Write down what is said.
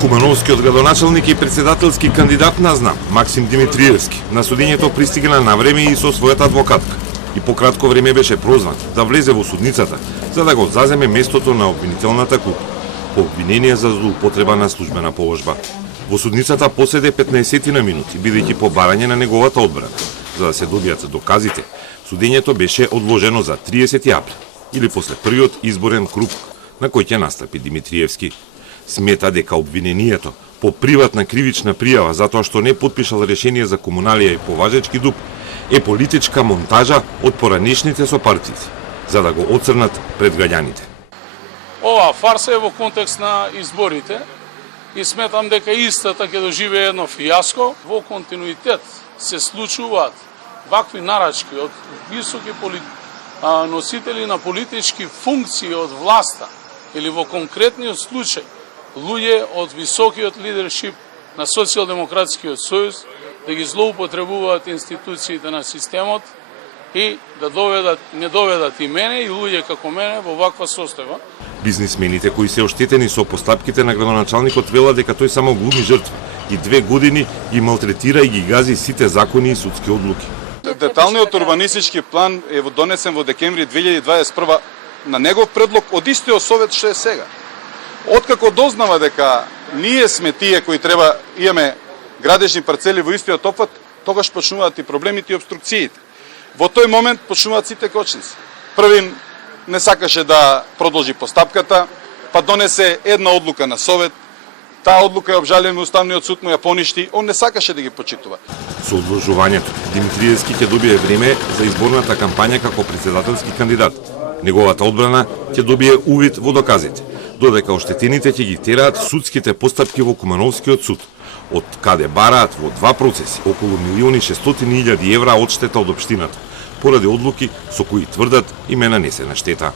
Кумановскиот градоначалник и председателски кандидат на ЗНАП, Максим Димитриевски, на судењето пристигна на време и со својата адвокатка. И по кратко време беше прозван да влезе во судницата, за да го заземе местото на обвинителната купа, по обвинение за злоупотреба на службена положба. Во судницата поседе 15 на минути, бидејќи по барање на неговата одбрана. За да се добијат доказите, судењето беше одложено за 30 април, или после првиот изборен круг на кој ќе настапи Димитриевски. Смета дека обвинението по приватна кривична пријава затоа што не потпишал решение за комуналија и поважечки дуп е политичка монтажа од поранешните сопартици, за да го оцрнат пред граѓаните. Ова фарса е во контекст на изборите и сметам дека истата ќе доживее едно фијаско. Во континуитет се случуваат вакви нарачки од високи носители на политички функции од власта или во конкретниот случај луѓе од високиот лидершип на Социјалдемократскиот сојуз да ги злоупотребуваат институциите на системот и да не доведат и мене и луѓе како мене во ваква состојба. Бизнисмените кои се оштетени со постапките на градоначалникот велат дека тој само глуми жртва и 2 години ги малтретира и ги гази сите закони и судски одлуки. Деталниот урбанистички план е донесен во декември 2021 на негов предлог од истиот совет што е сега. Откако дознава дека ние сме тие кои треба имаме градежни парцели во истиот опфат, тогаш почнуваат и проблемите и обструкциите. Во тој момент почнуваат сите кочници. Првин не сакаше да продолжи постапката, па донесе една одлука на совет. Таа одлука е обжалена Уставниот суд, му ја поништи, он не сакаше да ги почитува. Со одложувањето, Димитриевски ќе добие време за изборната кампања како председателски кандидат. Неговата одбрана ќе добие увид во доказите, додека оштетените ќе ги тераат судските постапки во Кумановскиот суд, од каде бараат во 2 процеси околу 1.600.000 евра одштета од општината, поради одлуки со кои тврдат им е нанесена штета.